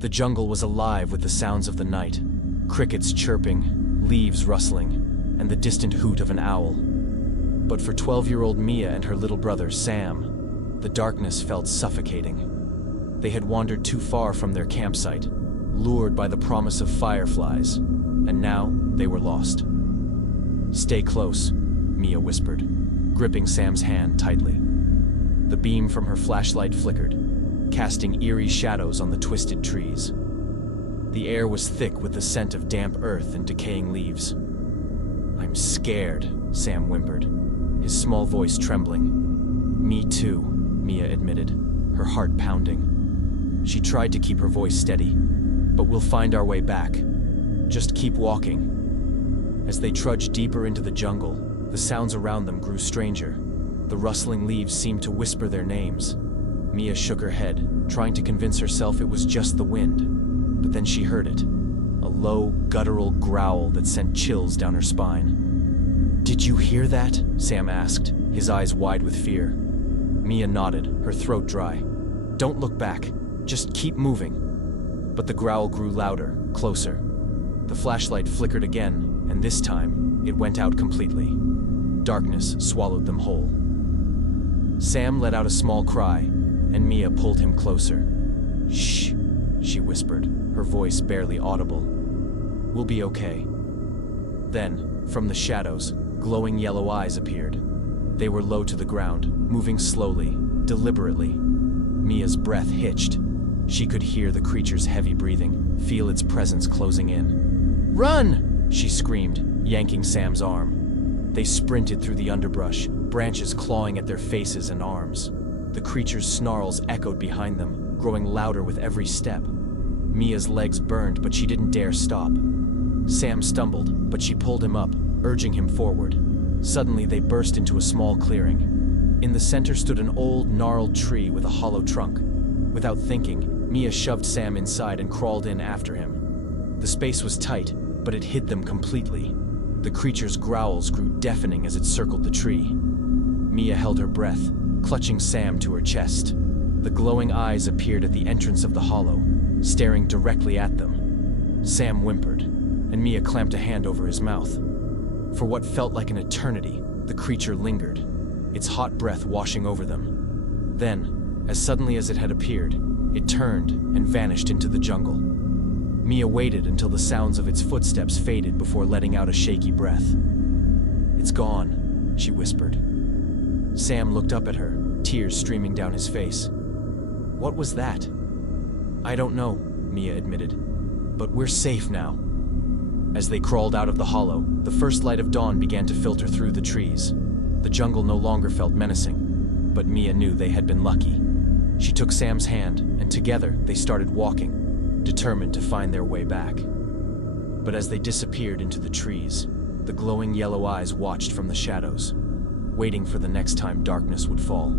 The jungle was alive with the sounds of the night, crickets chirping, leaves rustling, and the distant hoot of an owl. But for 12-year-old Mia and her little brother, Sam, the darkness felt suffocating. They had wandered too far from their campsite, lured by the promise of fireflies, and now they were lost. "Stay close," Mia whispered, gripping Sam's hand tightly. The beam from her flashlight flickered, casting eerie shadows on the twisted trees. The air was thick with the scent of damp earth and decaying leaves. "I'm scared," Sam whimpered, his small voice trembling. "Me too," Mia admitted, her heart pounding. She tried to keep her voice steady. "But we'll find our way back. Just keep walking." As they trudged deeper into the jungle, the sounds around them grew stranger. The rustling leaves seemed to whisper their names. Mia shook her head, trying to convince herself it was just the wind. But then she heard it, a low, guttural growl that sent chills down her spine. "Did you hear that?" Sam asked, his eyes wide with fear. Mia nodded, her throat dry. "Don't look back. Just keep moving." But the growl grew louder, closer. The flashlight flickered again, and this time, it went out completely. Darkness swallowed them whole. Sam let out a small cry, and Mia pulled him closer. "Shh," she whispered, her voice barely audible. "We'll be okay." Then, from the shadows, glowing yellow eyes appeared. They were low to the ground, moving slowly, deliberately. Mia's breath hitched. She could hear the creature's heavy breathing, feel its presence closing in. "Run!" she screamed, yanking Sam's arm. They sprinted through the underbrush, branches clawing at their faces and arms. The creature's snarls echoed behind them, growing louder with every step. Mia's legs burned, but she didn't dare stop. Sam stumbled, but she pulled him up, urging him forward. Suddenly, they burst into a small clearing. In the center stood an old, gnarled tree with a hollow trunk. Without thinking, Mia shoved Sam inside and crawled in after him. The space was tight, but it hid them completely. The creature's growls grew deafening as it circled the tree. Mia held her breath, clutching Sam to her chest. The glowing eyes appeared at the entrance of the hollow, staring directly at them. Sam whimpered, and Mia clamped a hand over his mouth. For what felt like an eternity, the creature lingered, its hot breath washing over them. Then, as suddenly as it had appeared, it turned and vanished into the jungle. Mia waited until the sounds of its footsteps faded before letting out a shaky breath. "It's gone," she whispered. Sam looked up at her, tears streaming down his face. "What was that?" "I don't know," Mia admitted, "but we're safe now." As they crawled out of the hollow, the first light of dawn began to filter through the trees. The jungle no longer felt menacing, but Mia knew they had been lucky. She took Sam's hand, and together they started walking, determined to find their way back. But as they disappeared into the trees, the glowing yellow eyes watched from the shadows, waiting for the next time darkness would fall.